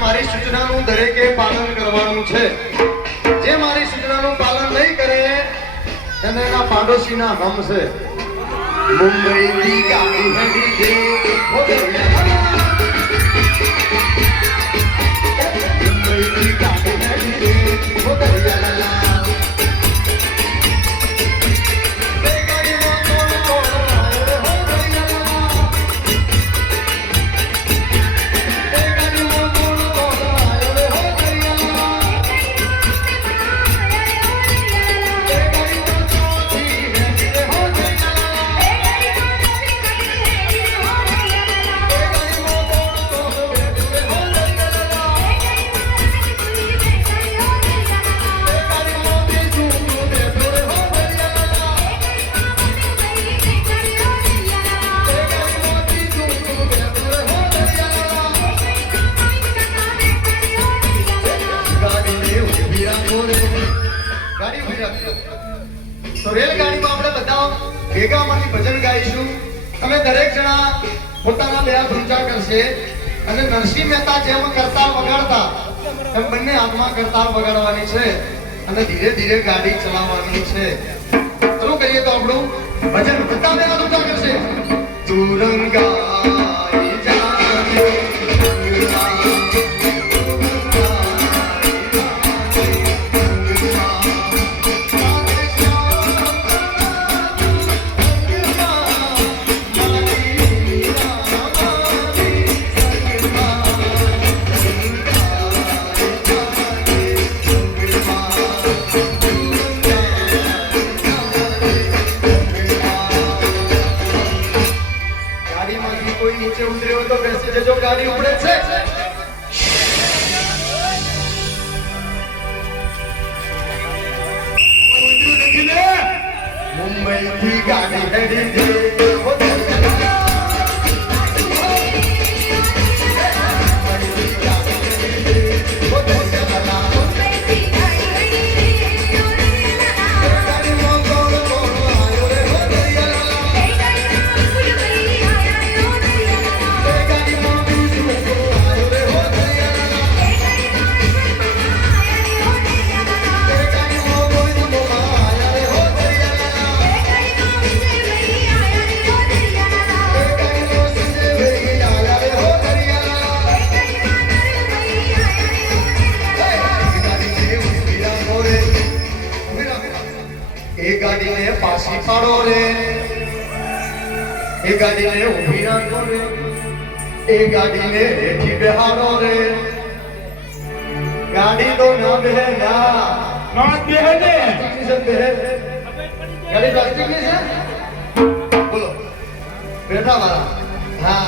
મારી સૂચનાનું દરેકે પાલન કરવાનું છે. જે મારી સૂચનાનું પાલન નહીં કરે એને એના પાડોશીના ગમશે. મુંબઈથી ગાડી હેડી છે મુંબઈથી ગાડી હેડી છે તો રેલગાડીમાં આપણે બધા ભેગા મળીને ભજન ગાઈશું. તમે દરેક જણા પોતાના બે હાથ ઊંચા કરશે અને નરસિંહ મહેતા જેમ કરતાલ વગાડતા એમ બંને હાથમાં કરતાલ વગાડવાની છે અને ધીરે ધીરે ગાડી ચલાવવાની છે. ચાલુ કરીએ તો આપણું ભજન. બધા બે હાથ ઊંચા કરશે. તુરંગા ગાડી ઉડે છે. મુંબઈથી ગાડી હેડી છે ગાડીને પાછી પાડો રે. એ ગાડીને ઊભી રાખો રે. એ ગાડીને હેઠી બેહાડો રે. ગાડી તો ના બેહે ના બેહે ને ગાડી પ્લાસ્ટિકની છે. બોલો બેઠા વાળા. હા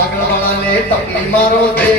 આગળ વાળાને ટપલી મારો દે.